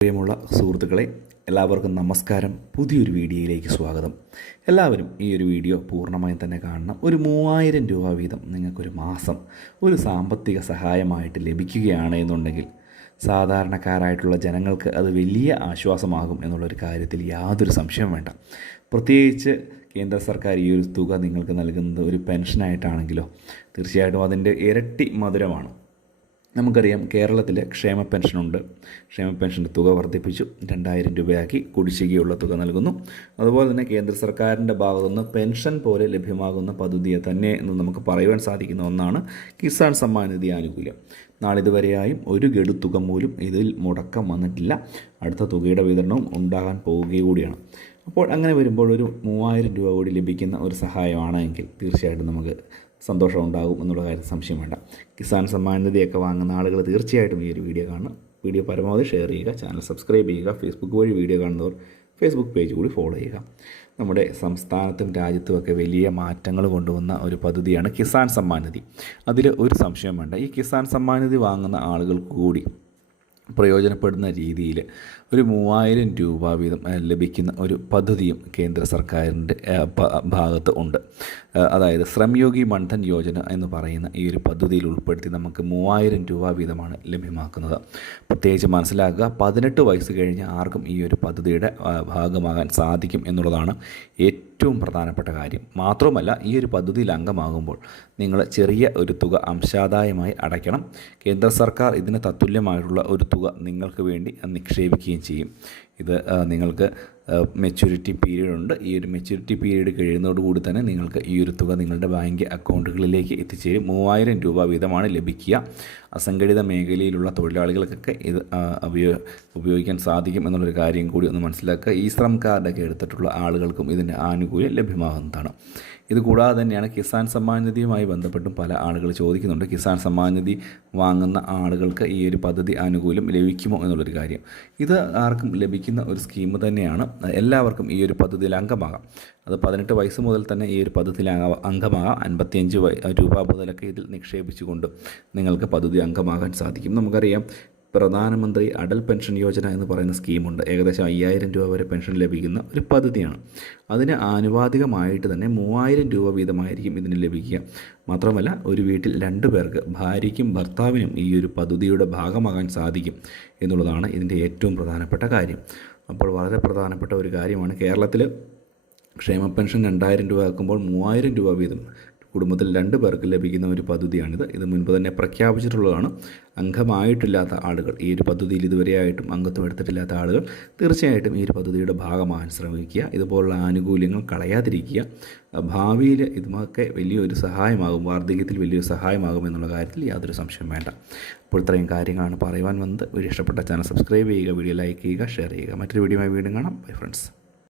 പ്രിയമുള്ള സുഹൃത്തുക്കളെ എല്ലാവർക്കും നമസ്കാരം. പുതിയൊരു വീഡിയോയിലേക്ക് സ്വാഗതം. എല്ലാവരും ഈ ഒരു വീഡിയോ പൂർണമായും തന്നെ കാണണം. ഒരു മൂവായിരം രൂപ വീതം നിങ്ങൾക്കൊരു മാസം ഒരു സാമ്പത്തിക സഹായമായിട്ട് ലഭിക്കുകയാണ് എന്നുണ്ടെങ്കിൽ സാധാരണക്കാരായിട്ടുള്ള ജനങ്ങൾക്ക് അത് വലിയ ആശ്വാസമാകും എന്നുള്ളൊരു കാര്യത്തിൽ യാതൊരു സംശയവും വേണ്ട. പ്രത്യേകിച്ച് കേന്ദ്ര സർക്കാർ ഈ ഒരു തുക നിങ്ങൾക്ക് നൽകുന്നത് ഒരു പെൻഷനായിട്ടാണെങ്കിലോ തീർച്ചയായിട്ടും അതിന്റെ ഇരട്ടി മധുരമാണ്. നമുക്കറിയാം കേരളത്തിൽ ക്ഷേമ പെൻഷനുണ്ട്. ക്ഷേമ പെൻഷന്റെ തുക വർദ്ധിപ്പിച്ചു. രണ്ടായിരം രൂപയാക്കി കുടിശ്ശികയുള്ള തുക നൽകുന്നു. അതുപോലെ തന്നെ കേന്ദ്ര സർക്കാരിന്റെ ഭാഗത്തുനിന്ന് പെൻഷൻ പോലെ ലഭ്യമാകുന്ന പദ്ധതിയെ തന്നെ എന്ന് നമുക്ക് പറയുവാൻ സാധിക്കുന്ന ഒന്നാണ് കിസാൻ സമ്മാൻ നിധി ആനുകൂല്യം. നാളിതുവരെയായും ഒരു ഗഡു തുക മൂലം ഇതിൽ മുടക്കം വന്നിട്ടില്ല. അടുത്ത തുകയുടെ വിതരണവും ഉണ്ടാകാൻ പോവുകയൂടിയാണ് അപ്പോൾ അങ്ങനെ വരുമ്പോൾ ഒരു മൂവായിരം രൂപ കൂടി ലഭിക്കുന്ന ഒരു സഹായമാണെങ്കിൽ തീർച്ചയായിട്ടും നമുക്ക് സന്തോഷം ഉണ്ടാകും എന്നുള്ള കാര്യം സംശയം വേണ്ട. കിസാൻ സമ്മാൻ നിധിയൊക്കെ വാങ്ങുന്ന ആളുകൾ തീർച്ചയായിട്ടും ഈ ഒരു വീഡിയോ കാണുക വീഡിയോ പരമാവധി ഷെയർ ചെയ്യുക ചാനൽ സബ്സ്ക്രൈബ് ചെയ്യുക ഫേസ്ബുക്ക് വഴി വീഡിയോ കാണുന്നവർ ഫേസ്ബുക്ക് പേജ് കൂടി ഫോളോ ചെയ്യുക. നമ്മുടെ സംസ്ഥാനത്തും രാജ്യത്തുമൊക്കെ വലിയ മാറ്റങ്ങൾ കൊണ്ടുവന്ന ഒരു പദ്ധതിയാണ് കിസാൻ സമ്മാൻ നിധി. അതിൽ ഒരു സംശയം വേണ്ട. ഈ കിസാൻ സമ്മാൻ നിധി വാങ്ങുന്ന ആളുകൾക്ക് കൂടി പ്രയോജനപ്പെടുന്ന രീതിയിൽ ഒരു മൂവായിരം രൂപ വീതം ലഭിക്കുന്ന ഒരു പദ്ധതിയും കേന്ദ്ര സർക്കാരിന്റെ ഭാഗത്ത് ഉണ്ട്. അതായത് ശ്രംയോഗി മൺധൻ യോജന എന്ന് പറയുന്ന ഈ ഒരു പദ്ധതിയിൽ ഉൾപ്പെടുത്തി നമുക്ക് മൂവായിരം രൂപ വീതമാണ് ലഭ്യമാക്കുന്നത്. പ്രത്യേകിച്ച് മനസ്സിലാക്കുക പതിനെട്ട് വയസ്സ് കഴിഞ്ഞ് ആർക്കും ഈ ഒരു പദ്ധതിയുടെ ഭാഗമാകാൻ സാധിക്കും എന്നുള്ളതാണ് ഏറ്റവും പ്രധാനപ്പെട്ട കാര്യം. മാത്രവുമല്ല ഈ ഒരു പദ്ധതിയിൽ അംഗമാകുമ്പോൾ നിങ്ങൾ ചെറിയ ഒരു തുക അംശാദായമായി അടയ്ക്കണം. കേന്ദ്ര സർക്കാർ ഇതിന് തത്തുല്യമായിട്ടുള്ള ഒരു തുക നിങ്ങൾക്ക് വേണ്ടി നിക്ഷേപിക്കുകയും ചെയ്യും. ഇത് നിങ്ങൾക്ക് മെച്യൂരിറ്റി പീരീഡ് ഉണ്ട്. ഈ ഒരു മെച്യൂരിറ്റി പീരീഡ് കഴിയുന്നതോടുകൂടി തന്നെ നിങ്ങൾക്ക് ഈ ഒരു തുക നിങ്ങളുടെ ബാങ്ക് അക്കൗണ്ടുകളിലേക്ക് എത്തിച്ചേരും. മൂവായിരം രൂപ വീതമാണ് ലഭിക്കുക. അസംഘടിത മേഖലയിലുള്ള തൊഴിലാളികൾക്കൊക്കെ ഇത് ഉപയോ ഉപയോഗിക്കാൻ സാധിക്കും എന്നുള്ളൊരു കാര്യം കൂടി ഒന്ന് മനസ്സിലാക്കുക. ഈ ശ്രം കാർഡൊക്കെ എടുത്തിട്ടുള്ള ആളുകൾക്കും ഇതിന്റെ ആനുകൂല്യം ലഭ്യമാകുന്നതാണ്. ഇത് കൂടാതെ തന്നെയാണ് കിസാൻ സമ്മാൻ നിധിയുമായി ബന്ധപ്പെട്ടും പല ആളുകൾ ചോദിക്കുന്നുണ്ട്. കിസാൻ സമ്മാൻ നിധി വാങ്ങുന്ന ആളുകൾക്ക് ഈ ഒരു പദ്ധതി ആനുകൂല്യം ലഭിക്കുമോ എന്നുള്ളൊരു കാര്യം. ഇത് ആർക്കും ലഭിക്കുന്ന ഒരു സ്കീം തന്നെയാണ്. എല്ലാവർക്കും ഈ ഒരു പദ്ധതിയിൽ അംഗമാകാം. അത് പതിനെട്ട് വയസ്സ് മുതൽ തന്നെ ഈ ഒരു പദ്ധതിയിൽ അംഗ- അംഗമാകാം. അൻപത്തിയഞ്ച് രൂപ മുതലൊക്കെ ഇതിൽ നിക്ഷേപിച്ചുകൊണ്ട് നിങ്ങൾക്ക് പദ്ധതി അംഗമാകാൻ സാധിക്കും. നമുക്കറിയാം പ്രധാനമന്ത്രി അടൽ പെൻഷൻ യോജന എന്ന് പറയുന്ന സ്കീമുണ്ട്. ഏകദേശം അയ്യായിരം രൂപ വരെ പെൻഷൻ ലഭിക്കുന്ന ഒരു പദ്ധതിയാണ്. അതിന് ആനുപാതികമായിട്ട് തന്നെ മൂവായിരം രൂപ വീതമായിരിക്കും ഇതിന് ലഭിക്കുക. മാത്രമല്ല ഒരു വീട്ടിൽ രണ്ട് പേർക്ക് ഭാര്യയ്ക്കും ഭർത്താവിനും ഈ ഒരു പദ്ധതിയുടെ ഭാഗമാകാൻ സാധിക്കും എന്നുള്ളതാണ് ഇതിന്റെ ഏറ്റവും പ്രധാനപ്പെട്ട കാര്യം. അപ്പോൾ വളരെ പ്രധാനപ്പെട്ട ഒരു കാര്യമാണ് കേരളത്തിൽ ക്ഷേമ പെൻഷൻ രണ്ടായിരം രൂപ ആക്കുമ്പോൾ മൂവായിരം രൂപ വീതം കുടുംബത്തിൽ രണ്ട് പേർക്ക് ലഭിക്കുന്ന ഒരു പദ്ധതിയാണിത്. ഇത് മുൻപ് തന്നെ പ്രഖ്യാപിച്ചിട്ടുള്ളതാണ്. അംഗമായിട്ടില്ലാത്ത ആളുകൾ ഈ ഒരു പദ്ധതിയിൽ ഇതുവരെയായിട്ടും അംഗത്വം എടുത്തിട്ടില്ലാത്ത ആളുകൾ തീർച്ചയായിട്ടും ഈ ഒരു പദ്ധതിയുടെ ഭാഗമാകാൻ ശ്രമിക്കുക. ഇതുപോലുള്ള ആനുകൂല്യങ്ങൾ കളയാതിരിക്കുക. ഭാവിയിൽ ഇതുമൊക്കെ വലിയൊരു സഹായമാകും വാർദ്ധക്യത്തിൽ വലിയൊരു സഹായമാകും എന്നുള്ള കാര്യത്തിൽ യാതൊരു സംശയം വേണ്ട. അപ്പോൾ ഇത്രയും കാര്യങ്ങളാണ് പറയുവാൻ വന്നത്. വീഡിയോ ഇഷ്ടപ്പെട്ട ചാനൽ സബ്സ്ക്രൈബ് ചെയ്യുക വീഡിയോ ലൈക്ക് ചെയ്യുക ഷെയർ ചെയ്യുക. മറ്റൊരു വീഡിയോയുമായി വീണ്ടും കാണാം. Bye friends.